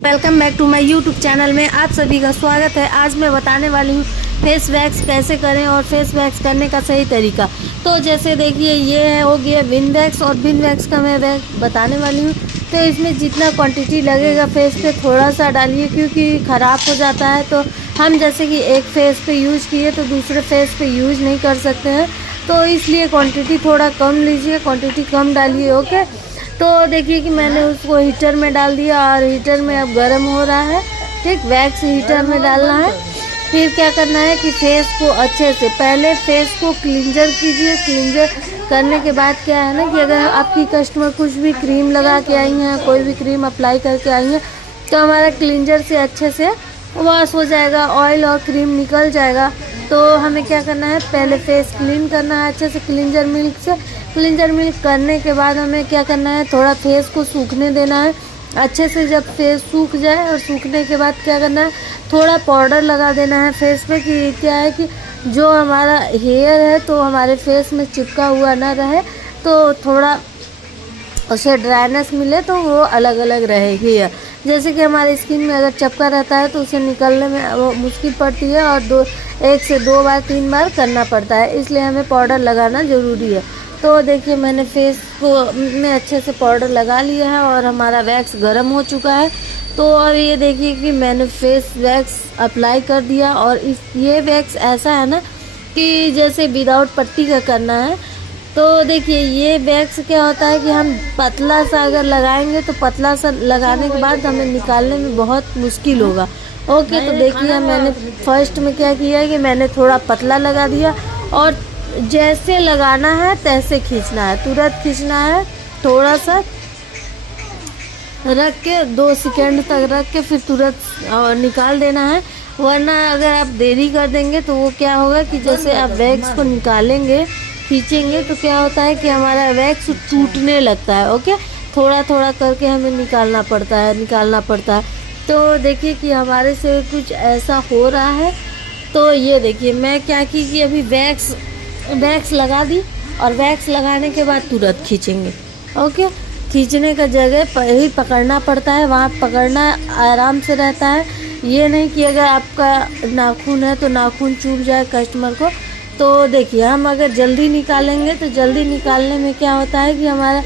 Welcome back to my YouTube channel में आप सभी का स्वागत है। आज मैं बताने वाली हूँ फेस वैक्स कैसे करें और फेस वैक्स करने का सही तरीका। तो जैसे देखिए ये हो गया विन वैक्स और विन वैक्स का मैं वैक्स बताने वाली हूँ। तो इसमें जितना क्वांटिटी लगेगा फेस पे थोड़ा सा डालिए, क्योंकि ख़राब हो जाता है। तो हम जैसे कि एक फेस पे यूज़ किए तो दूसरे फेस पे यूज़ नहीं कर सकते हैं, तो इसलिए क्वांटिटी थोड़ा कम लीजिए, क्वांटिटी कम डालिए। ओके, तो देखिए कि मैंने उसको हीटर में डाल दिया और हीटर में अब गर्म हो रहा है। ठीक, वैक्स हीटर में डालना है। फिर क्या करना है कि फेस को अच्छे से पहले फेस को क्लींजर कीजिए। क्लींजर करने के बाद क्या है ना कि अगर आपकी कस्टमर कुछ भी क्रीम लगा के आई हैं, कोई भी क्रीम अप्लाई करके आई हैं, तो हमारा क्लींजर से अच्छे से वॉश हो जाएगा, ऑयल और क्रीम निकल जाएगा। तो हमें क्या करना है, पहले फेस क्लीन करना है अच्छे से क्लींजर मिल्क से। क्लींजर मिल्क करने के बाद हमें क्या करना है, थोड़ा फेस को सूखने देना है अच्छे से। जब फेस सूख जाए और सूखने के बाद क्या करना है, थोड़ा पाउडर लगा देना है फेस पे, कि क्या है कि जो हमारा हेयर है तो हमारे फेस में चिपका हुआ ना रहे, तो थोड़ा उसे ड्राइनेस मिले, तो वो अलग अलग रहेगी। जैसे कि हमारी स्किन में अगर चपका रहता है तो उसे निकलने में वो मुश्किल पड़ती है और एक से दो बार 3 बार करना पड़ता है, इसलिए हमें पाउडर लगाना ज़रूरी है। तो देखिए मैंने फेस को में अच्छे से पाउडर लगा लिया है और हमारा वैक्स गर्म हो चुका है। तो और ये देखिए कि मैंने फेस वैक्स अप्लाई कर दिया। और ये वैक्स ऐसा है ना कि जैसे विदाउट पट्टी का करना है। तो देखिए ये वैक्स क्या होता है कि हम पतला सा अगर लगाएंगे तो पतला सा लगाने के बाद हमें निकालने में बहुत मुश्किल होगा। ओके, तो देखिए मैंने फर्स्ट में क्या किया है कि मैंने थोड़ा पतला लगा दिया और जैसे लगाना है तैसे खींचना है, तुरंत खींचना है। थोड़ा सा रख के 2 सेकंड तक रख के फिर तुरंत निकाल देना है, वरना अगर आप देरी कर देंगे तो वो क्या होगा कि जैसे आप वैक्स को निकालेंगे खींचेंगे तो क्या होता है कि हमारा वैक्स टूटने लगता है। ओके, थोड़ा थोड़ा करके हमें निकालना पड़ता है। तो देखिए कि हमारे से कुछ ऐसा हो रहा है। तो ये देखिए मैं क्या की कि अभी वैक्स लगा दी और वैक्स लगाने के बाद तुरंत खींचेंगे। ओके, खींचने का जगह ही पकड़ना पड़ता है, वहाँ पकड़ना आराम से रहता है। ये नहीं कि अगर आपका नाखून है तो नाखून चुभ जाए कस्टमर को। तो देखिए हम अगर जल्दी निकालेंगे तो जल्दी निकालने में क्या होता है कि हमारा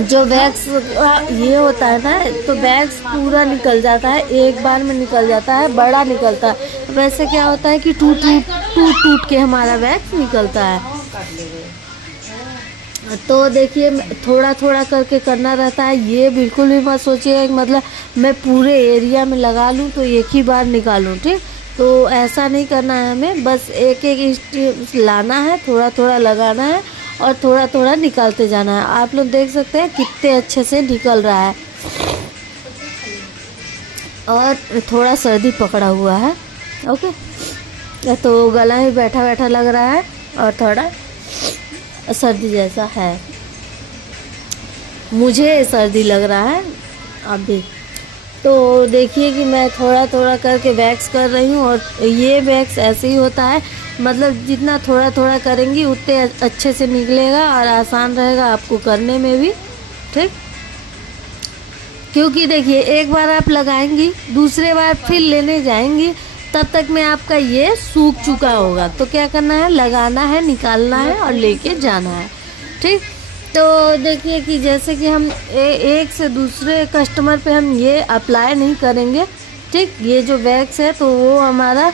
जो वैक्स ये होता है ना, तो वैक्स पूरा निकल जाता है, एक बार में निकल जाता है, बड़ा निकलता है। वैसे क्या होता है कि टूट के हमारा वैक्स निकलता है। तो देखिए थोड़ा थोड़ा करके करना रहता है। ये बिल्कुल भी मत सोचिए मतलब मैं पूरे एरिया में लगा लूँ तो एक ही बार निकालूँ। ठीक, तो ऐसा नहीं करना है हमें, बस एक एक स्टेप लाना है, थोड़ा थोड़ा लगाना है और थोड़ा थोड़ा निकालते जाना है। आप लोग देख सकते हैं कितने अच्छे से निकल रहा है। और थोड़ा सर्दी पकड़ा हुआ है। ओके, तो गला ही बैठा बैठा लग रहा है और थोड़ा सर्दी जैसा है, मुझे सर्दी लग रहा है अभी। तो देखिए कि मैं थोड़ा थोड़ा करके वैक्स कर रही हूँ और ये वैक्स ऐसे ही होता है, मतलब जितना थोड़ा थोड़ा करेंगी उतने अच्छे से निकलेगा और आसान रहेगा आपको करने में भी। ठीक, क्योंकि देखिए एक बार आप लगाएंगी, दूसरे बार फिर लेने जाएंगी, तब तक में आपका ये सूख चुका होगा। तो क्या करना है, लगाना है, निकालना है और लेके जाना है। ठीक, तो देखिए कि जैसे कि हम एक से दूसरे कस्टमर पे हम ये अप्लाई नहीं करेंगे। ठीक, ये जो वैक्स है तो वो हमारा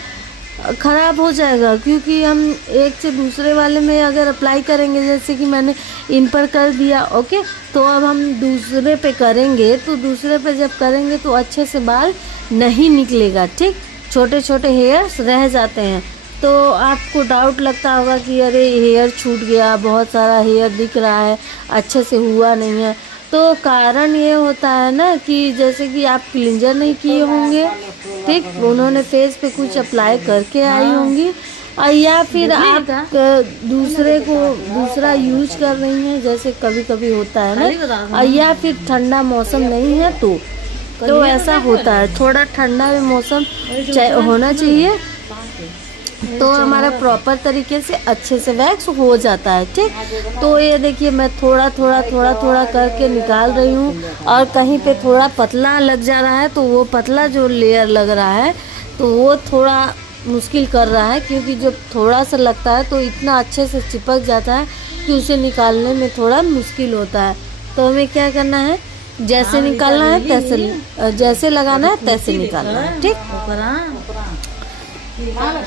ख़राब हो जाएगा, क्योंकि हम एक से दूसरे वाले में अगर अप्लाई करेंगे, जैसे कि मैंने इन पर कर दिया। ओके, तो अब हम दूसरे पे करेंगे, तो दूसरे पे जब करेंगे तो अच्छे से बाल नहीं निकलेगा। ठीक, छोटे छोटे हेयर्स रह जाते हैं। तो आपको डाउट लगता होगा कि अरे हेयर छूट गया, बहुत सारा हेयर दिख रहा है, अच्छे से हुआ नहीं है। तो कारण ये होता है ना कि जैसे कि आप क्लींजर नहीं किए होंगे। ठीक, उन्होंने फेस पे कुछ अप्लाई करके आई होंगी, और या फिर आप दूसरा यूज कर रही हैं, जैसे कभी कभी होता है ना, और या फिर ठंडा मौसम नहीं है तो ऐसा होता है। थोड़ा ठंडा भी मौसम होना चाहिए तो हमारा प्रॉपर तरीके से अच्छे से वैक्स हो जाता है। ठीक, तो ये देखिए मैं थोड़ा थोड़ा करके निकाल रही हूँ, और कहीं पे थोड़ा पतला लग जा रहा है तो वो पतला जो लेयर लग रहा है तो वो थोड़ा मुश्किल कर रहा है, क्योंकि जब थोड़ा सा लगता है तो इतना अच्छे से चिपक जाता है कि उसे निकालने में थोड़ा मुश्किल होता है। तो हमें क्या करना है, जैसे निकालना है तैसे, जैसे लगाना है तैसे निकालना है। ठीक,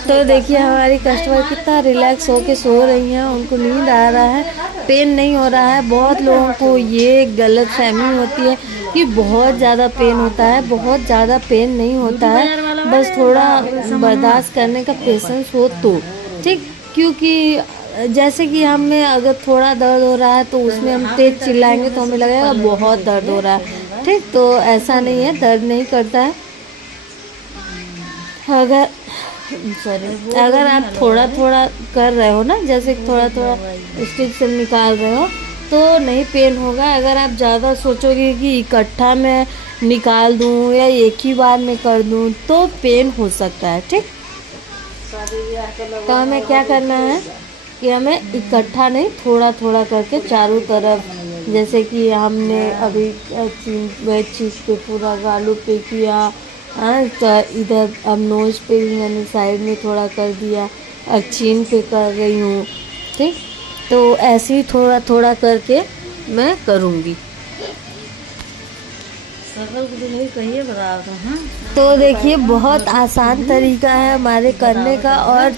तो देखिए हमारी कस्टमर कितना रिलैक्स होके सो रही हैं, उनको नींद आ रहा है, पेन नहीं हो रहा है। बहुत लोगों को ये गलत फहमी होती है कि बहुत ज़्यादा पेन होता है, बहुत ज़्यादा पेन नहीं होता है, बस थोड़ा बर्दाश्त करने का पेशेंस हो तो। ठीक, क्योंकि जैसे कि हमें अगर थोड़ा दर्द हो रहा है तो उसमें हम तेज चिल्लाएंगे तो हमें लगेगा बहुत दर्द हो रहा है। ठीक, तो ऐसा नहीं है, दर्द नहीं करता है। अगर आप थोड़ा कर रहे हो ना, जैसे थोड़ा स्टिच से निकाल रहे हो तो नहीं पेन होगा। अगर आप ज़्यादा सोचोगे कि इकट्ठा मैं निकाल दूं या एक ही बार में कर दूं तो पेन हो सकता है। ठीक, तो हमें क्या करना है कि हमें इकट्ठा नहीं, थोड़ा करके चारों तरफ, जैसे कि हमने अभी चीज़ पे पूरा गालों पे किया, तो इधर अब नोज पे भी मैंने साइड में थोड़ा कर दिया, अब चीन पे कर रही हूँ। ठीक, तो ऐसे ही थोड़ा करके मैं करूँगी। तो देखिए बहुत आसान तरीका है हमारे करने का, और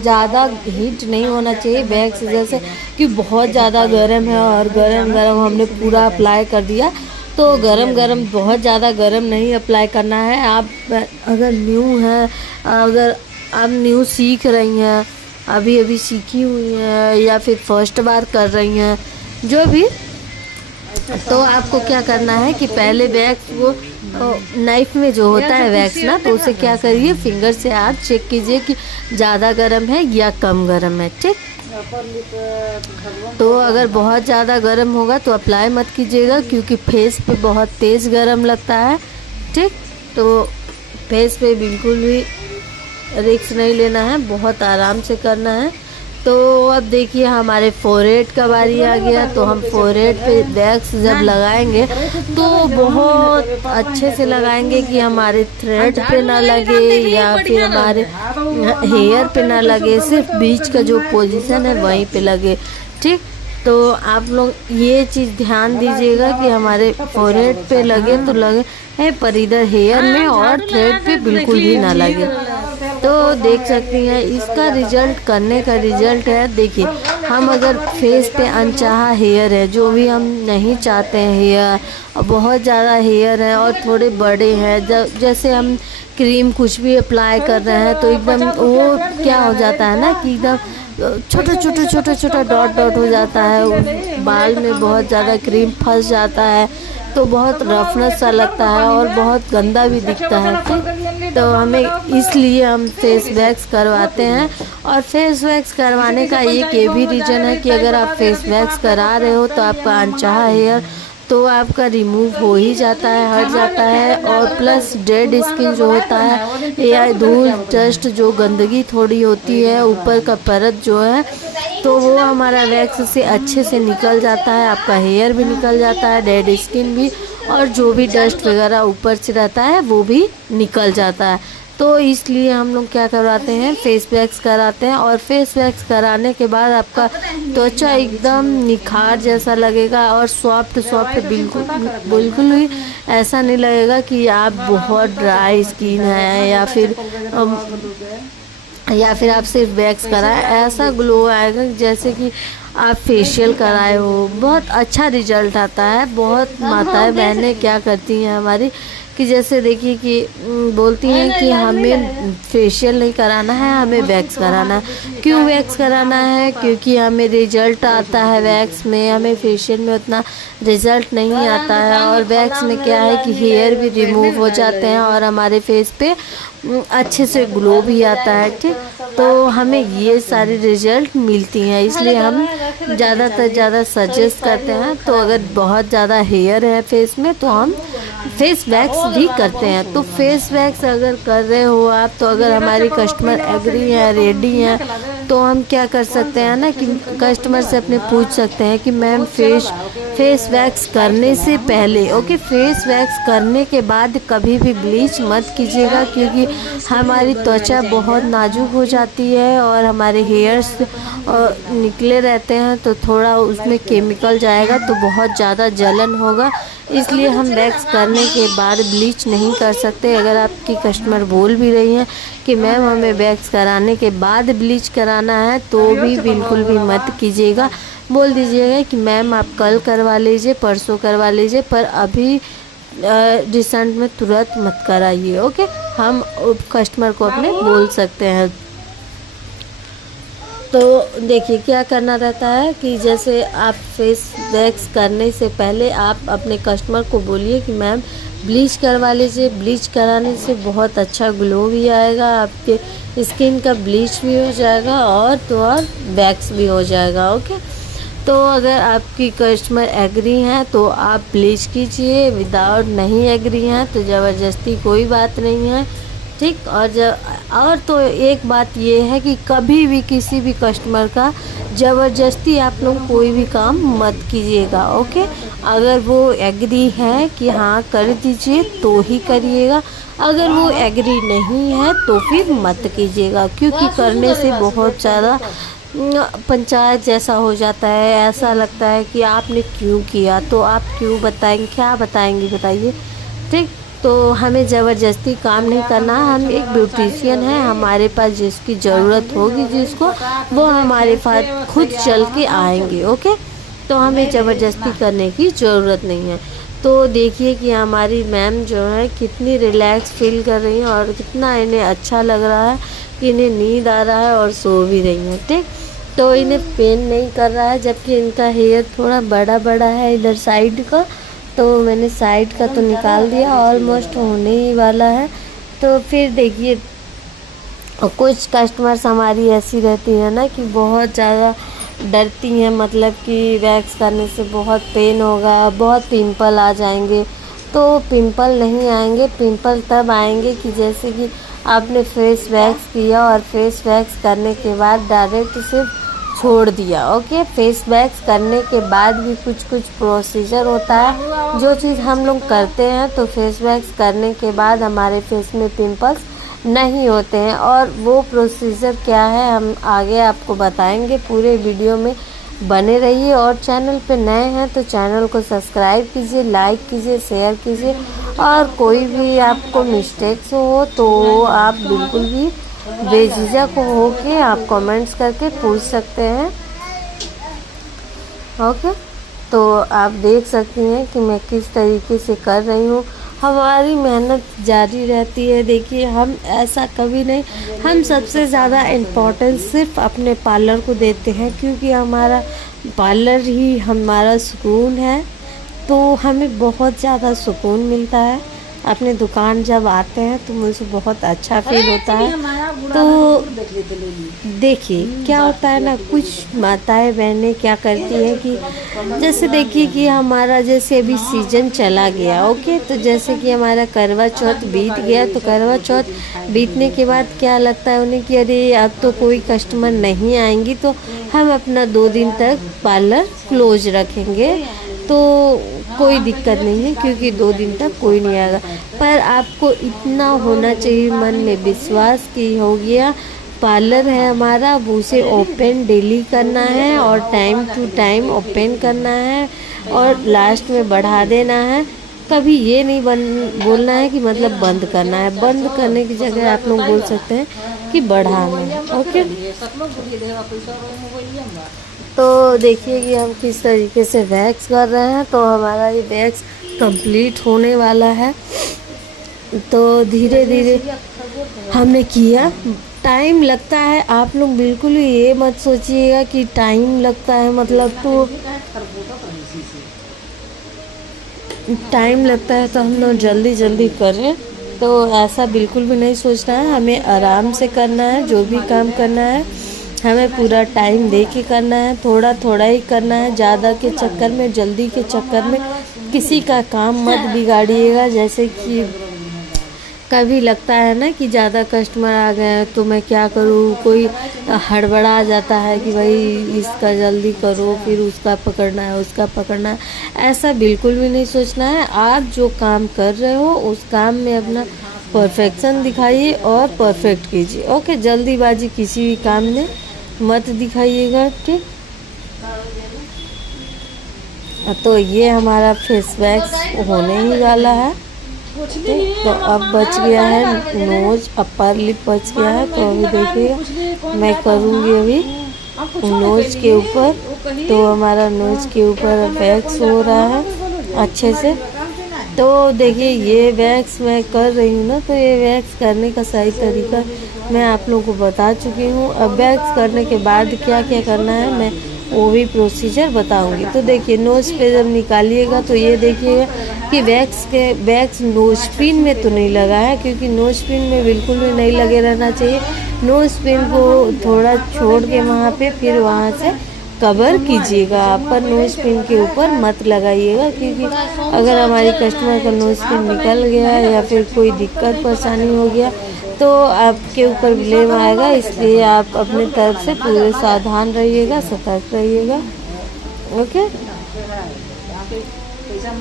ज़्यादा हीट नहीं होना चाहिए वैक्स, जैसे कि बहुत ज़्यादा गर्म है और गरम हमने पूरा अप्लाई कर दिया, तो गरम बहुत ज़्यादा गरम नहीं अप्लाई करना है। आप अगर न्यू हैं, अगर आप न्यू सीख रही हैं, अभी सीखी हुई हैं, या फिर फर्स्ट बार कर रही हैं, जो भी, तो आपको क्या करना है कि पहले वैक्स वो नाइफ में जो होता है वैक्स ना, तो उसे क्या करिए, फिंगर से आप चेक कीजिए कि ज़्यादा गर्म है या कम गर्म है। ठीक, तो अगर बहुत ज़्यादा गर्म होगा तो अप्लाई मत कीजिएगा, क्योंकि फेस पे बहुत तेज़ गर्म लगता है। ठीक, तो फेस पे बिल्कुल भी रिस्क नहीं लेना है, बहुत आराम से करना है। तो अब देखिए हमारे फोरहेड का बारी आ गया, तो हम फोरहेड पे वैक्स जब लगाएंगे तो बहुत अच्छे से लगाएंगे कि हमारे थ्रेड पे ना लगे या फिर हमारे हेयर पे ना लगे, सिर्फ बीच का जो पोजीशन है वहीं पे लगे। ठीक, तो आप लोग ये चीज़ ध्यान दीजिएगा कि हमारे फोरहेड पे लगे तो लगे है, पर इधर हेयर में और थ्रेड पे बिल्कुल भी ना लगे। तो देख सकती हैं इसका रिजल्ट, करने का रिजल्ट है। देखिए हम अगर फेस पे अनचाहा हेयर है, जो भी हम नहीं चाहते हैं हेयर, बहुत ज़्यादा हेयर है और थोड़े बड़े हैं, जैसे हम क्रीम कुछ भी अप्लाई कर रहे हैं तो एकदम वो क्या हो जाता है ना कि एकदम छोटा डॉट हो जाता है, बाल में बहुत ज़्यादा क्रीम फंस जाता है तो बहुत रफनेस सा लगता है और बहुत गंदा भी दिखता है। तो हमें इसलिए हम फेस वैक्स करवाते हैं। और फेस वैक्स करवाने का एक ये भी रीज़न है कि अगर आप फेस वैक्स करा रहे हो तो आपका अनचाहा हेयर तो आपका रिमूव हो ही जाता है, हट जाता है। और प्लस डेड स्किन जो होता है या धूल डस्ट जो गंदगी थोड़ी होती है ऊपर का परत जो है, तो वो हमारा वैक्स से अच्छे से निकल जाता है, आपका हेयर भी निकल जाता है, डेड स्किन भी, और जो भी डस्ट वगैरह ऊपर से रहता है वो भी निकल जाता है। तो इसलिए हम लोग क्या करवाते हैं, फेस वैक्स कराते हैं। और फेस वैक्स कराने के बाद आपका त्वचा एकदम निखार जैसा लगेगा और सॉफ्ट बिल्कुल भी ऐसा नहीं लगेगा कि आप बहुत ड्राई स्किन है या फिर आप सिर्फ वैक्स कराए, ऐसा ग्लो आएगा जैसे कि आप फेशियल कराए हो। बहुत अच्छा रिजल्ट आता है। बहुत माताएं बहनें क्या करती हैं हमारी कि जैसे देखिए कि बोलती हैं कि हमें फेशियल नहीं कराना है, हमें वैक्स कराना है। क्यों वैक्स कराना है? क्योंकि हमें रिजल्ट आता है वैक्स में, हमें फेशियल में उतना रिजल्ट नहीं आता है। और वैक्स में क्या है कि हेयर भी रिमूव हो जाते हैं और हमारे फेस पे अच्छे से ग्लो भी आता है। ठीक, तो हमें ये सारी रिजल्ट मिलती हैं, इसलिए हम ज़्यादा सजेस्ट करते हैं। तो अगर बहुत ज़्यादा हेयर है फेस में तो हम फेस वैक्स भी करते हैं। तो फेस वैक्स अगर कर रहे हो आप, तो अगर हमारे कस्टमर एग्री हैं, रेडी हैं, तो हम क्या कर सकते हैं ना कि कस्टमर से अपने पूछ सकते हैं कि मैम फेस वैक्स करने से पहले, ओके, फेस वैक्स करने के बाद कभी भी ब्लीच मत कीजिएगा, क्योंकि हमारी त्वचा बहुत नाजुक हो जाती है और हमारे हेयर्स निकले रहते हैं, तो थोड़ा उसमें केमिकल जाएगा तो बहुत ज़्यादा जलन होगा। इसलिए हम वैक्स करने के बाद ब्लीच नहीं कर सकते। अगर आपकी कस्टमर बोल भी रही हैं कि मैम हमें वैक्स कराने के बाद ब्लीच कराना है, तो भी बिल्कुल भी मत कीजिएगा। बोल दीजिएगा कि मैम आप कल करवा लीजिए, परसों करवा लीजिए, पर अभी रिसेंट में तुरंत मत कराइए, ओके। हम कस्टमर को अपने बोल सकते हैं। तो देखिए क्या करना रहता है कि जैसे आप फेस वैक्स करने से पहले आप अपने कस्टमर को बोलिए कि मैम ब्लीच करवा लीजिए। ब्लीच कराने से बहुत अच्छा ग्लो भी आएगा, आपके स्किन का ब्लीच भी हो जाएगा और वैक्स भी हो जाएगा, ओके। तो अगर आपकी कस्टमर एग्री हैं तो आप ब्लीच कीजिए, विदाउट नहीं एग्री हैं तो ज़बरदस्ती कोई बात नहीं है, ठीक। और तो एक बात ये है कि कभी भी किसी भी कस्टमर का ज़बरदस्ती आप लोग कोई भी काम मत कीजिएगा, ओके। अगर वो एग्री है कि हाँ कर दीजिए तो ही करिएगा, अगर वो एग्री नहीं है तो फिर मत कीजिएगा, क्योंकि करने से बहुत ज़्यादा पंचायत जैसा हो जाता है। ऐसा लगता है कि आपने क्यों किया, तो आप क्यों बताएंगे, क्या बताएंगे बताइए, ठीक। तो हमें ज़बरदस्ती काम नहीं करना। हम एक ब्यूटिशियन हैं, हमारे पास जिसकी ज़रूरत होगी जिसको, वो हमारे पास खुद चल के आएंगे, ओके। तो हमें ज़बरदस्ती करने की ज़रूरत नहीं है। तो देखिए कि हमारी मैम जो है कितनी रिलैक्स फील कर रही हैं और कितना इन्हें अच्छा लग रहा है कि इन्हें नींद आ रहा है और सो भी रही हैं, ठीक। तो इन्हें पेन नहीं कर रहा है, जबकि इनका हेयर थोड़ा बड़ा बड़ा है इधर साइड का, तो मैंने साइड का तो निकाल दिया, ऑलमोस्ट होने ही वाला है। तो फिर देखिए कुछ कस्टमर्स हमारी ऐसी रहती है ना कि बहुत ज़्यादा डरती हैं, मतलब कि वैक्स करने से बहुत पेन होगा, बहुत पिंपल आ जाएंगे। तो पिंपल नहीं आएंगे, पिंपल तब आएंगे कि जैसे कि आपने फेस वैक्स किया और फेस वैक्स करने के बाद डायरेक्ट सिर्फ छोड़ दिया, ओके। फेस वैक्स करने के बाद भी कुछ प्रोसीजर होता है जो चीज़ हम लोग करते हैं, तो फेस वैक्स करने के बाद हमारे फेस में पिंपल्स नहीं होते हैं। और वो प्रोसीजर क्या है हम आगे आपको बताएंगे, पूरे वीडियो में बने रहिए। और चैनल पे नए हैं तो चैनल को सब्सक्राइब कीजिए, लाइक कीजिए, शेयर कीजिए। और कोई भी आपको मिस्टेक्स हो तो आप बिल्कुल भी बेझिझक हो के आप कमेंट्स करके पूछ सकते हैं, ओके। तो आप देख सकती हैं कि मैं किस तरीके से कर रही हूँ। हमारी मेहनत जारी रहती है। देखिए हम ऐसा कभी नहीं, हम सबसे ज़्यादा इम्पोर्टेंस सिर्फ अपने पार्लर को देते हैं, क्योंकि हमारा पार्लर ही हमारा सुकून है। तो हमें बहुत ज़्यादा सुकून मिलता है। अपने दुकान जब आते हैं तो मुझे बहुत अच्छा फील होता है। तो देखिए क्या होता है ना, कुछ माताएं बहनें क्या करती है कि जैसे देखिए कि हमारा जैसे अभी सीजन चला गया, ओके। तो जैसे कि हमारा करवा चौथ बीत गया, तो करवा चौथ बीतने के बाद क्या लगता है उन्हें कि अरे अब तो कोई कस्टमर नहीं आएंगी, तो हम अपना 2 दिन तक पार्लर क्लोज रखेंगे। तो कोई दिक्कत नहीं है, क्योंकि 2 दिन तक कोई नहीं आएगा। पर आपको इतना होना चाहिए मन में विश्वास कि हो गया, पार्लर है हमारा, वो उसे ओपन डेली करना है और टाइम टू टाइम ओपन करना है और लास्ट में बढ़ा देना है। कभी ये नहीं बोलना है कि मतलब बंद करना है। बंद करने की जगह आप लोग बोल सकते हैं कि बढ़ाना, ओके। तो देखिए कि हम किस तरीके से वैक्स कर रहे हैं। तो हमारा ये वैक्स कंप्लीट होने वाला है। तो धीरे धीरे हमने किया, टाइम लगता है। आप लोग बिल्कुल ये मत सोचिएगा कि टाइम लगता है, मतलब तो टाइम लगता है तो हम लोग जल्दी जल्दी करें, तो ऐसा बिल्कुल भी नहीं सोचना है। हमें आराम से करना है, जो भी काम करना है हमें पूरा टाइम दे के करना है, थोड़ा थोड़ा ही करना है। ज़्यादा के चक्कर में, जल्दी के चक्कर में किसी का काम मत बिगाड़िएगा। जैसे कि कभी लगता है ना कि ज़्यादा कस्टमर आ गए हैं तो मैं क्या करूँ, कोई हड़बड़ा जाता है कि भाई इसका जल्दी करो, फिर उसका पकड़ना है, उसका पकड़ना है। ऐसा बिल्कुल भी नहीं सोचना है। आप जो काम कर रहे हो उस काम में अपना परफेक्शन दिखाइए और परफेक्ट कीजिए। ओके, जल्दीबाजी किसी भी काम में मत दिखाइएगा। ठीक, तो ये हमारा फेस वैक्स होने ही वाला है। तो अब बच गया है नोज, अपर लिप बच गया है। तो अभी देखिए मैं करूँगी अभी नोज के ऊपर। तो हमारा नोज के ऊपर वैक्स हो रहा है अच्छे से। तो देखिए ये वैक्स मैं कर रही हूँ ना, तो ये वैक्स करने का सही तरीका मैं आप लोगों को बता चुकी हूँ। अब वैक्स करने के बाद क्या क्या करना है मैं वो भी प्रोसीजर बताऊंगी। तो देखिए नोज पे जब निकालिएगा तो ये देखिएगा कि वैक्स नोज पिन में तो नहीं लगा है, क्योंकि नोज पिन में बिल्कुल भी नहीं लगे रहना चाहिए। नोज पिन को थोड़ा छोड़ के वहाँ पे फिर वहाँ से कवर कीजिएगा। पर नोज पिन के ऊपर मत लगाइएगा, क्योंकि अगर हमारी कस्टमर का नोज पिन निकल गया या फिर कोई दिक्कत परेशानी हो गया तो आपके ऊपर ब्लेम आएगा। इसलिए आप अपने तरफ से पूरे सावधान रहिएगा, सतर्क रहिएगा। ओके,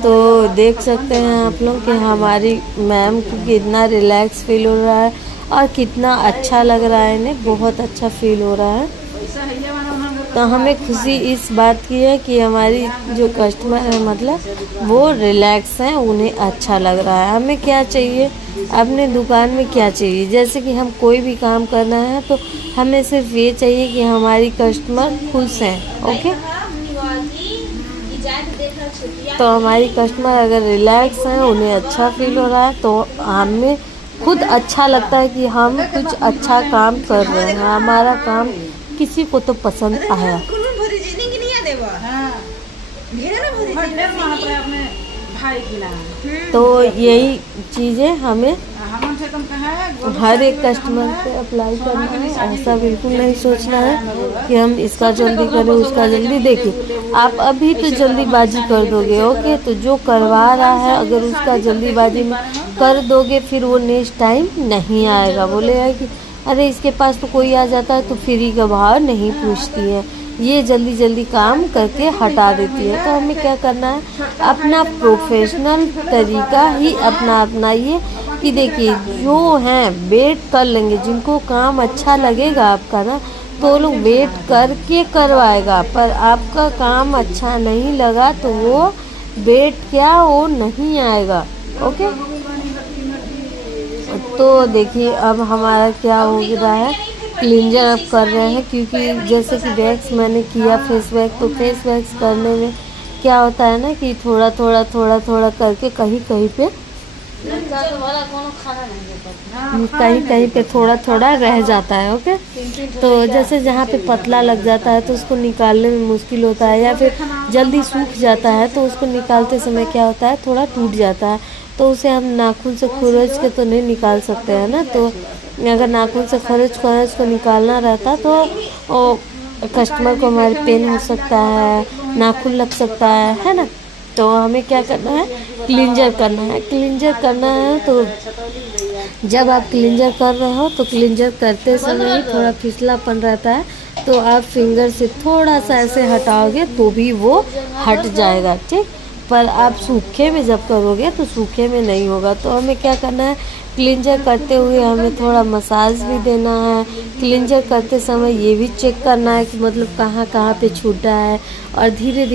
तो देख सकते हैं आप लोग कि हमारी मैम को कितना रिलैक्स फील हो रहा है और कितना अच्छा लग रहा है, इन्हें बहुत अच्छा फील हो रहा है। तो हमें खुशी इस बात की है कि हमारी जो कस्टमर है मतलब वो रिलैक्स हैं, उन्हें अच्छा लग रहा है। हमें क्या चाहिए, अपने दुकान में क्या चाहिए, जैसे कि हम कोई भी काम करना है तो हमें सिर्फ ये चाहिए कि हमारी कस्टमर खुश हैं। ओके, तो हमारी कस्टमर अगर रिलैक्स हैं, उन्हें अच्छा फील हो रहा है, तो हमें खुद अच्छा लगता है कि हम कुछ अच्छा काम कर रहे हैं, हमारा काम किसी को तो पसंद आया। तो यही चीज़ें हमें हर एक कस्टमर पे अप्लाई करना है। ऐसा बिल्कुल नहीं सोचना है कि हम इसका जल्दी करें उसका जल्दी। देखिए आप अभी तो जल्दीबाजी कर दोगे, ओके, तो जो करवा रहा है अगर उसका जल्दीबाजी में कर दोगे फिर वो नेक्स्ट टाइम नहीं आएगा, बोलेगा कि अरे इसके पास तो कोई आ जाता है तो फ्री का भाव नहीं पूछती है, ये जल्दी जल्दी काम करके हटा देती है। तो हमें क्या करना है, अपना प्रोफेशनल तरीका ही अपनाइए कि देखिए जो हैं वेट कर लेंगे, जिनको काम अच्छा लगेगा आपका ना तो वो लोग वेट करके करवाएगा। पर आपका काम अच्छा नहीं लगा तो वो वेट क्या वो नहीं आएगा। ओके, तो देखिए अब हमारा क्या हो रहा है, क्लींजर अब कर रहे हैं, क्योंकि जैसे कि वैक्स मैंने किया फेस वैक्स, तो फेस वैक्स करने में क्या होता है ना कि थोड़ा थोड़ा करके कहीं कहीं पे थोड़ा रह जाता है। ओके, तो जैसे जहाँ पे पतला लग जाता है तो उसको निकालने में मुश्किल होता है, या फिर जल्दी सूख जाता है तो उसको निकालते समय क्या होता है थोड़ा टूट जाता है, तो उसे हम नाखून से खुरच के तो नहीं निकाल सकते हैं ना। तो अगर नाखून से खुरच को निकालना रहता तो कस्टमर को हमारे पेन हो सकता है, नाखून लग सकता है ना। तो हमें क्या करना है, क्लींजर करना है। तो जब आप क्लींजर कर रहे हो तो क्लींजर करते समय ही थोड़ा फिसलापन रहता है, तो आप फिंगर से थोड़ा सा ऐसे हटाओगे तो भी वो हट जाएगा। ठीक, पर आप सूखे में जब करोगे तो सूखे में नहीं होगा। तो हमें क्या करना है, क्लींजर करते हुए हमें थोड़ा मसाज भी देना है। क्लींजर करते समय ये भी चेक करना है कि मतलब कहाँ पे छूटा है, और धीरे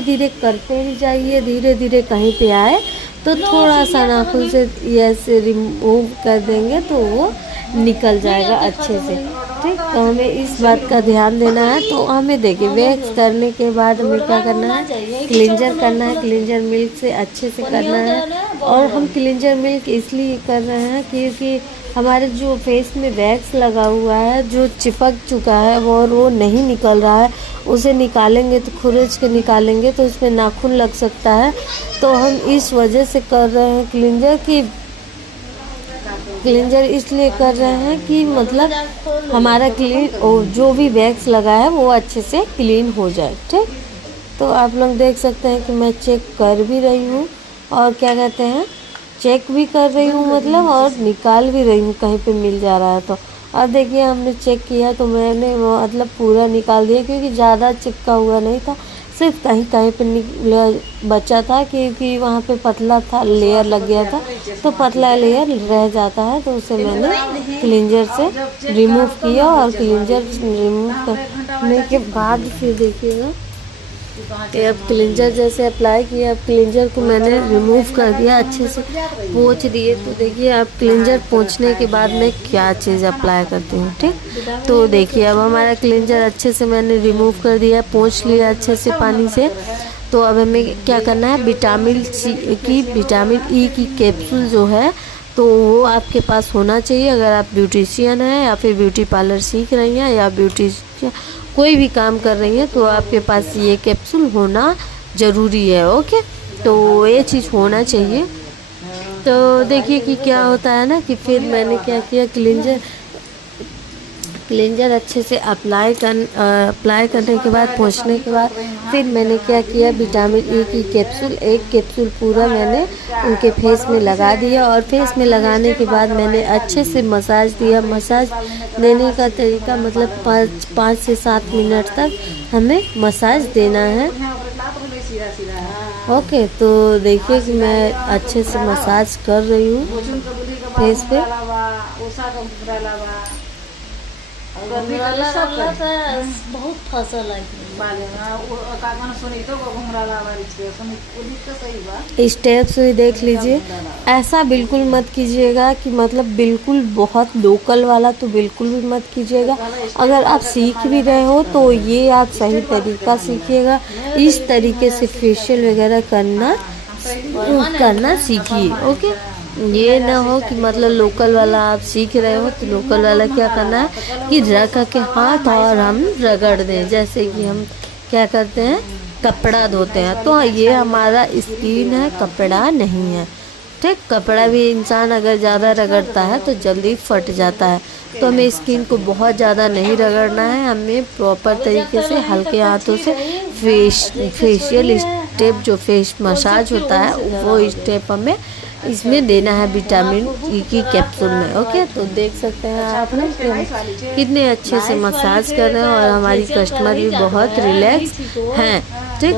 धीरे करते ही जाइए। धीरे धीरे कहीं पे आए तो थोड़ा सा नाखून से ऐसे रिमूव कर देंगे तो वो निकल जाएगा अच्छे से। ठीक, तो हमें इस बात का ध्यान देना है। तो हमें देखिए वैक्स करने के बाद हमें क्या करना है, क्लींजर करना है। क्लींजर मिल्क से अच्छे से करना है, और हम क्लींजर मिल्क इसलिए कर रहे हैं क्योंकि हमारे जो फेस में वैक्स लगा हुआ है जो चिपक चुका है वो नहीं निकल रहा है, उसे निकालेंगे तो खुरच के निकालेंगे तो उसमें नाखून लग सकता है। तो हम इस वजह से कर रहे हैं क्लींजर इसलिए कर रहे हैं कि मतलब हमारा जो भी वैक्स लगा है वो अच्छे से क्लीन हो जाए। ठीक, तो आप लोग देख सकते हैं कि मैं चेक कर भी रही हूँ और क्या कहते हैं चेक भी कर रही हूँ मतलब, और निकाल भी रही हूँ कहीं पे मिल जा रहा है तो। अब देखिए हमने चेक किया तो मैंने मतलब पूरा निकाल दिया, क्योंकि ज़्यादा चिपका हुआ नहीं था, सिर्फ कहीं कहीं पे बचा था, क्योंकि वहाँ पे पतला था, लेयर लग गया था, तो पतला लेयर रह जाता है, तो उसे मैंने क्लींजर से रिमूव किया। और क्लींजर रिमूव करने के बाद फिर देखिएगा कि अब क्लींजर जैसे अप्लाई किया, अब क्लींजर को मैंने रिमूव कर दिया, अच्छे से पोंछ दिए। तो देखिए अब क्लींजर पोंछने के बाद मैं क्या चीज़ अप्लाई करती हूँ, ठीक। तो देखिए अब हमारा क्लींजर अच्छे से मैंने रिमूव कर दिया, पोंछ लिया अच्छे से पानी से। तो अब हमें क्या करना है, विटामिन ई की कैप्सूल जो है तो वो आपके पास होना चाहिए। अगर आप ब्यूटिशियन हैं या फिर ब्यूटी पार्लर सीख रही हैं या ब्यूटिशियन कोई भी काम कर रही हैं, तो आपके पास ये कैप्सूल होना ज़रूरी है। ओके, तो ये चीज़ होना चाहिए। तो देखिए कि क्या होता है ना कि फिर मैंने क्या किया, क्लींजर अच्छे से अप्लाई करने के बाद, पोंछने के बाद फिर मैंने क्या किया, विटामिन ई की कैप्सूल, एक कैप्सूल पूरा मैंने उनके फेस में लगा दिया। और फेस में लगाने के बाद मैंने अच्छे से मसाज दिया। मसाज देने का तरीका मतलब 5 से 7 मिनट तक हमें मसाज देना है। ओके, तो देखिए कि मैं अच्छे से मसाज कर रही हूँ फेस पे। बहुत फसल स्टेप्स भी देख लीजिए। ऐसा बिल्कुल मत कीजिएगा कि मतलब बिल्कुल बहुत लोकल वाला तो बिल्कुल भी मत कीजिएगा। अगर आप सीख भी रहे हो तो ये आप सही तरीका सीखिएगा। इस तरीके से फेशियल वगैरह करना सीखिए। ओके, ये ना हो कि मतलब लोकल वाला आप सीख रहे हो तो लोकल वाला क्या करना है कि रख के हाथ और हम रगड़ दें, जैसे कि हम क्या करते हैं कपड़ा धोते हैं। तो ये हमारा स्किन है, कपड़ा नहीं है, ठीक। कपड़ा भी इंसान अगर ज़्यादा रगड़ता है तो जल्दी फट जाता है। तो हमें स्किन को बहुत ज़्यादा नहीं रगड़ना है, हमें प्रॉपर तरीके से हल्के हाथों से फेशियल स्टेप जो फेस मसाज होता है वो स्टेप हमें इसमें देना है विटामिन ई की कैप्सूल में। ओके, तो देख सकते हैं आप लोग कि हम कितने अच्छे से मसाज कर रहे हैं और हमारी कस्टमर भी बहुत रिलैक्स हैं, ठीक।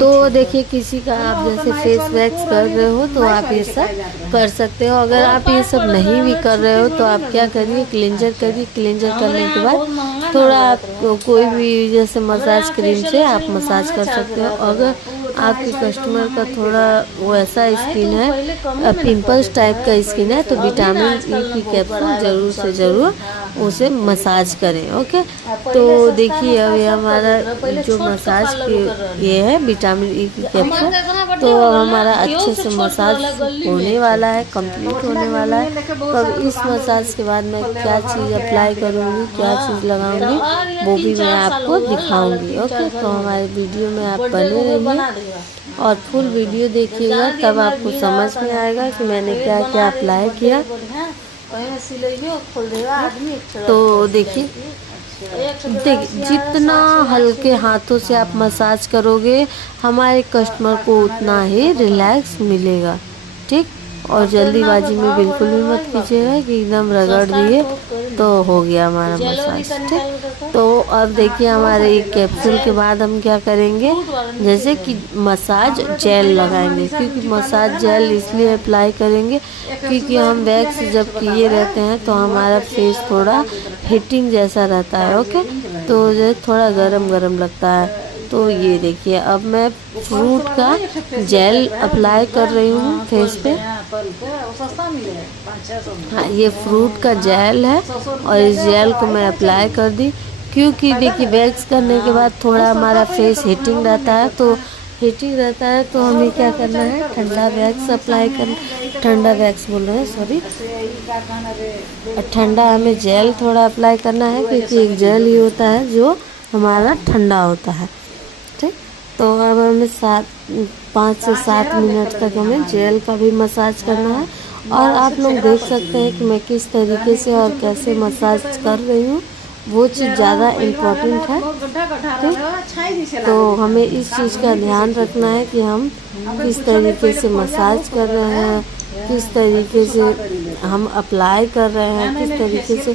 तो देखिए किसी का आप जैसे फेस वैक्स कर रहे हो तो आप ये सब कर सकते हो। अगर आप ये सब नहीं भी कर रहे हो तो आप क्या करिए, क्लींजर करिए। क्लींजर करने के बाद थोड़ा आप कोई भी जैसे मसाज क्रीम से आप मसाज कर सकते हो। अगर आपके कस्टमर का थोड़ा वैसा स्किन है, पिंपल्स टाइप का स्किन है, तो विटामिन ई की कैप्सूल ज़रूर से ज़रूर उसे मसाज करें। ओके, तो देखिए अब ये हमारा जो मसाज की ये है विटामिन ई की कैप्सूल, तो हमारा अच्छे से मसाज होने वाला है, कंप्लीट होने वाला है। तो अब इस मसाज के बाद मैं क्या चीज़ अप्लाई करूँगी, क्या चीज़ लगाऊंगी, वो भी मैं आपको दिखाऊंगी। ओके, तो हमारे वीडियो में आप बने रहिए और फुल वीडियो देखिएगा, तब आपको समझ में आएगा कि मैंने क्या क्या अप्लाई किया। तो देखिए जितना हल्के हाथों से आप मसाज करोगे हमारे कस्टमर को उतना ही रिलैक्स मिलेगा, ठीक। और जल्दीबाजी में बिल्कुल भी मत कीजिएगा कि एकदम रगड़ दिए तो हो गया हमारा मसाज, ठीक। तो अब देखिए हमारे एक कैप्सूल के बाद हम क्या करेंगे, जैसे कि मसाज जेल लगाएंगे। क्योंकि मसाज जेल इसलिए अप्लाई करेंगे क्योंकि हम वैक्स जब किए रहते हैं तो हमारा फेस थोड़ा हीटिंग जैसा रहता है। ओके, तो जो थोड़ा गरम गरम लगता है। तो ये देखिए अब मैं फ्रूट का जेल अप्लाई कर रही हूँ फेस पे। हाँ, ये फ्रूट का जेल है और इस जेल को मैं अप्लाई कर दी, क्योंकि देखिए वैक्स करने के बाद थोड़ा हमारा फेस हीटिंग रहता है, तो हमें क्या करना है, ठंडा वैक्स अप्लाई करना, ठंडा वैक्स बोल रहे हैं सॉरी, ठंडा हमें जेल थोड़ा अप्लाई करना है, क्योंकि एक जेल ही होता है जो हमारा ठंडा होता है, ठीक। तो अब हमें 5 से 7 मिनट तक हमें जेल का भी मसाज करना है। और आप लोग देख सकते हैं कि मैं किस तरीके से और कैसे मसाज कर रही हूँ। वो चीज़ ज़्यादा इम्पोर्टेंट है। ठीक, तो हमें इस चीज़ का ध्यान रखना है कि हम किस तरीके से मसाज कर रहे हैं, किस तरीके से हम अप्लाई कर रहे हैं, किस तरीके से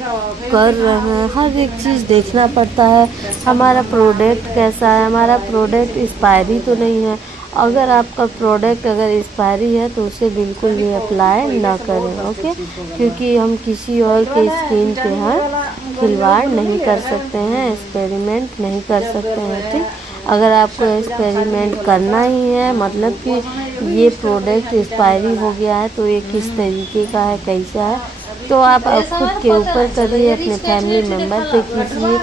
कर रहे हैं, हर एक चीज़ देखना पड़ता है। हमारा प्रोडक्ट कैसा है, हमारा प्रोडक्ट एक्सपायरी तो नहीं है। अगर आपका प्रोडक्ट अगर एक्सपायरी है तो उसे बिल्कुल भी अप्लाई ना करें, ओके, क्योंकि हम किसी और के स्किन पे हैं खिलवाड़ नहीं कर सकते हैं, एक्सपेरिमेंट नहीं कर सकते हैं। ठीक, अगर आपको एक्सपेरिमेंट करना ही है, मतलब कि ये प्रोडक्ट एक्सपायरी हो गया है तो ये किस तरीके का है, कैसा है, तो आप खुद के ऊपर करिए, अपने फैमिली मेम्बर पे कीजिए,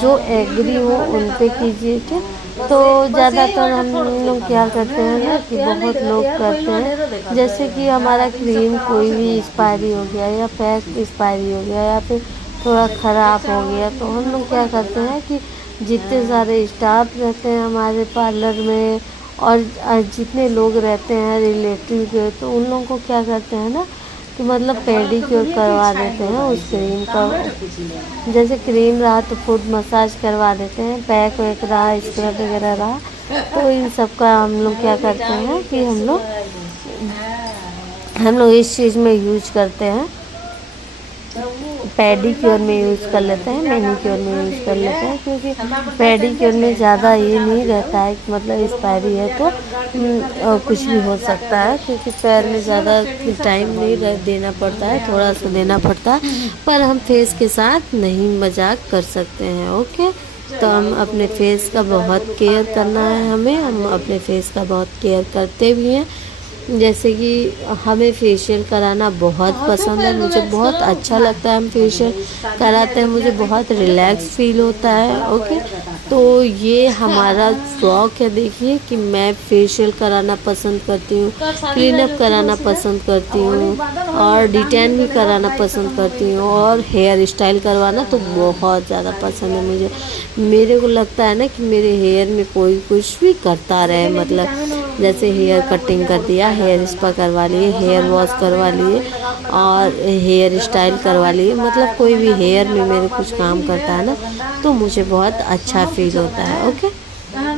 जो एग्री हो उन पे कीजिए। ठीक, तो ज़्यादातर हम लोग क्या करते हैं ना कि बहुत लोग करते हैं, जैसे कि हमारा क्रीम कोई भी एक्सपायरी हो गया या पैक एक्सपायरी हो गया या फिर थोड़ा ख़राब हो गया, तो हम लोग क्या करते हैं कि जितने सारे स्टाफ रहते हैं हमारे पार्लर में और जितने लोग रहते हैं रिलेटिव के, तो उन लोगों को क्या करते हैं ना कि मतलब पेडिक्योर करवा देते हैं उस क्रीम का। जैसे क्रीम रहा तो फुट मसाज करवा देते हैं, पैक वैक रहा, स्क्रब वगैरह रहा, तो इन सब का हम लोग क्या करते हैं कि हम लोग इस चीज़ में यूज करते हैं, पेडिक्योर में यूज़ कर लेते हैं, मैनीक्योर में यूज़ कर लेते हैं, क्योंकि पेडिक्योर में ज़्यादा ये नहीं रहता है कि मतलब एक्सपायरी है तो कुछ भी हो सकता है, क्योंकि पैर में ज़्यादा टाइम नहीं देना पड़ता है, थोड़ा सा देना पड़ता है, पर हम फेस के साथ नहीं मजाक कर सकते हैं। ओके, तो हम अपने फेस का बहुत केयर करना है, हम अपने फेस का बहुत केयर करते भी हैं। जैसे कि हमें फेशियल कराना बहुत पसंद है, मुझे बहुत अच्छा लगता है, हम फेशियल कराते हैं, मुझे बहुत रिलैक्स फील होता है। ओके, तो ये हमारा शौक़ है। देखिए कि मैं फेशियल कराना पसंद करती हूँ, क्लीनअप कराना पसंद करती हूँ और डिटेन भी कराना पसंद करती हूँ, और हेयर स्टाइल करवाना तो बहुत ज़्यादा पसंद है मुझे। मेरे को लगता है ना कि मेरे हेयर में कोई कुछ भी करता रहे, मतलब जैसे हेयर कटिंग कर दिया, हेयर स्पा करवा लिए, हेयर वॉश करवा लिए और हेयर स्टाइल करवा लिए, मतलब कोई भी हेयर में मेरे कुछ काम करता है ना तो मुझे बहुत अच्छा फील होता है। ओके,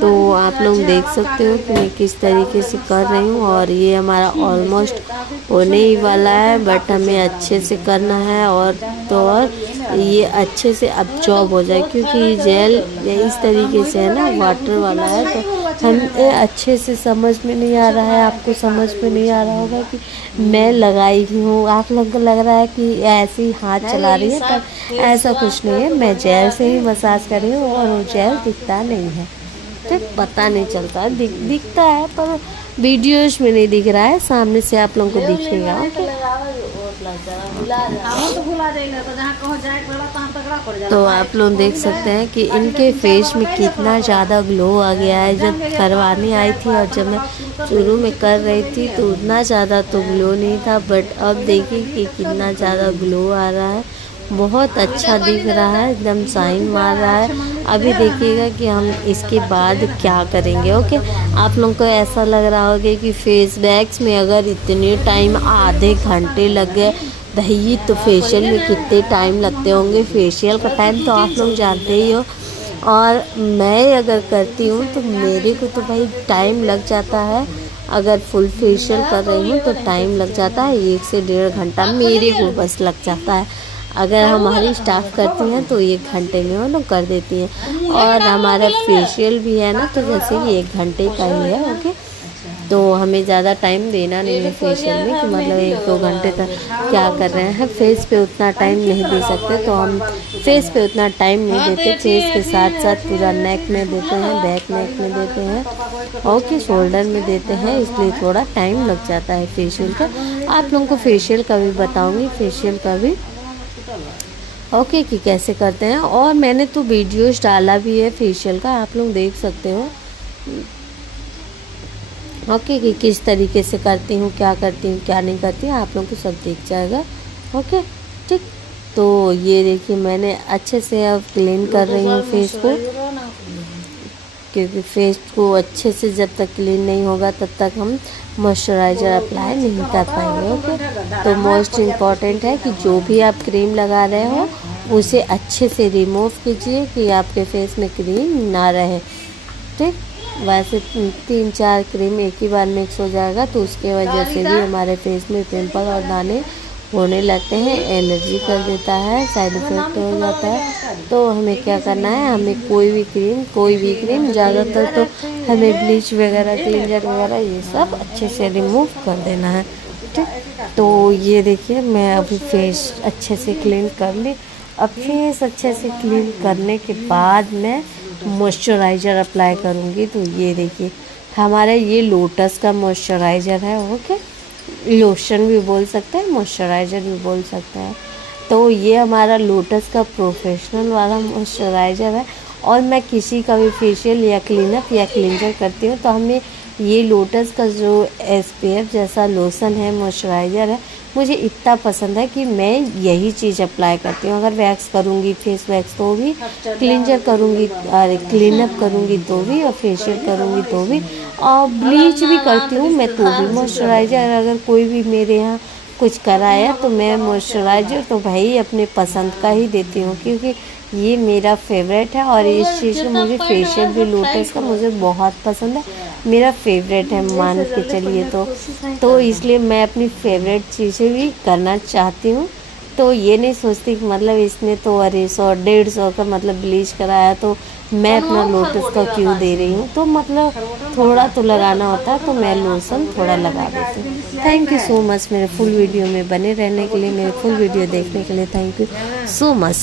तो आप लोग देख सकते हो कि मैं किस तरीके से कर रही हूँ, और ये हमारा ऑलमोस्ट होने ही वाला है, बट हमें अच्छे से करना है और तो और ये अच्छे से अब्जॉर्ब हो जाए, क्योंकि ये जेल इस तरीके से है ना, वाटर वाला है, तो हमें अच्छे से समझ में नहीं आ रहा है, आपको समझ में नहीं आ रहा होगा कि मैं लगाई ही हूँ, आप लोगों को लग रहा है कि ऐसे ही हाथ चला रही है, पर ऐसा कुछ नहीं है, मैं जेल से ही मसाज कर रही हूँ और वो जेल दिखता नहीं है। ठीक, पता नहीं चलता, दिखता है पर वीडियोज में नहीं दिख रहा है, सामने से आप लोगों को दिखेगा। तो आप लोग देख सकते हैं कि इनके फेस में कितना ज़्यादा ग्लो आ गया है। जब करवाने आई थी और जब मैं शुरू में कर रही थी तो उतना ज़्यादा तो ग्लो नहीं था, बट अब देखिए कि कितना ज़्यादा ग्लो आ रहा है, बहुत अच्छा दिख रहा है, एकदम शाइन मार रहा है। अभी देखिएगा कि हम इसके बाद क्या करेंगे। ओके, आप लोगों को ऐसा लग रहा होगा कि फेस पैक्स में अगर इतने टाइम आधे घंटे लग गए, भाई तो फेशियल में कितने टाइम लगते होंगे, फेशियल का टाइम तो आप लोग जानते ही हो, और मैं अगर करती हूँ तो मेरे को तो भाई टाइम लग जाता है, अगर फुल फेशियल कर रही हूँ तो टाइम लग जाता है 1 से 1.5 घंटा मेरे को बस लग जाता है। अगर हमारी स्टाफ करती हैं तो 1 घंटे में वो लोग कर देती हैं, और हमारा फेशियल भी है ना तो जैसे कि 1 घंटे का ही है। ओके, तो हमें ज़्यादा टाइम देना नहीं है फेशियल में कि मतलब 1-2 घंटे तक क्या कर रहे हैं, फेस पे उतना टाइम नहीं दे सकते, तो हम फेस पे उतना टाइम नहीं देते, फेस के साथ साथ पूरा नेक में देते हैं, बैक नेक में देते हैं, ओके, शोल्डर में देते हैं, इसलिए थोड़ा टाइम लग जाता है फेशियल का। आप लोगों को फेशियल का भी बताऊँगी, फेशियल का भी ओके कि कैसे करते हैं, और मैंने तो वीडियोस डाला भी है फेशियल का, आप लोग देख सकते हो। ओके कि किस तरीके से करती हूँ, क्या करती हूँ, क्या नहीं करती हूँ, आप लोगों को सब दिख जाएगा। ओके, ठीक, तो ये देखिए मैंने अच्छे से अब क्लीन कर रही हूँ फेस को, क्योंकि फेस को अच्छे से जब तक क्लीन नहीं होगा तब तक हम मॉइस्चराइज़र अप्लाई नहीं कर पाएंगे। ओके, तो मोस्ट इम्पॉर्टेंट है कि जो भी आप क्रीम लगा रहे हो उसे अच्छे से रिमूव कीजिए कि आपके फेस में क्रीम ना रहे। ठीक, वैसे 3-4 क्रीम एक ही बार मिक्स हो जाएगा तो उसके वजह से भी हमारे फेस में पिंपल और दाने होने लगते हैं, एलर्जी कर देता है, साइड इफ़ेक्ट हो जाता है। तो हमें क्या करना है, हमें कोई भी क्रीम ज़्यादातर तो हमें ब्लीच वगैरह, क्लींजर वगैरह ये सब अच्छे से रिमूव कर देना है। ठीक, तो ये देखिए मैं अभी फेस अच्छे से क्लीन कर ली। अब फेस अच्छे से क्लीन करने के बाद मैं मॉइस्चराइज़र अप्लाई करूँगी। तो ये देखिए हमारा ये लोटस का मॉइस्चराइज़र है। ओके, लोशन भी बोल सकते हैं, मॉइस्चराइज़र भी बोल सकते हैं। तो ये हमारा लोटस का प्रोफेशनल वाला मॉइस्चराइज़र है। और मैं किसी का भी फेशियल या क्लीनअप या क्लींजर करती हूँ तो हमें ये लोटस का जो SPF जैसा लोशन है, मॉइस्चराइज़र है, मुझे इतना पसंद है कि मैं यही चीज़ अप्लाई करती हूँ। अगर वैक्स करूँगी, फेस वैक्स तो भी, क्लींजर करूँगी, अरे क्लीनअप करूँगी तो भी, और फेशियल करूँगी तो भी, और ब्लीच भी करती हूँ मैं तो भी। मॉइस्चराइज़र अगर कोई भी मेरे यहाँ कुछ कराया तो मैं मॉइस्चराइज़र तो भाई अपने पसंद का ही देती हूँ, क्योंकि ये मेरा फेवरेट है। और इस चीज़ में मुझे फेशियल भी लोटस का मुझे बहुत पसंद है, मेरा फेवरेट है मान के चलिए। तो इसलिए मैं अपनी फेवरेट चीज़ें भी करना चाहती हूँ। तो ये नहीं सोचती कि मतलब इसने तो अरे 100-150 का मतलब ब्लीच कराया तो मैं अपना लोटस का क्यों दे रही हूँ। तो मतलब थोड़ा तो लगाना होता है, तो मैं लोशन थोड़ा लगा देती हूँ। थैंक यू सो मच मेरे फुल वीडियो में बने रहने के लिए, मेरे फुल वीडियो देखने के लिए थैंक यू सो मच।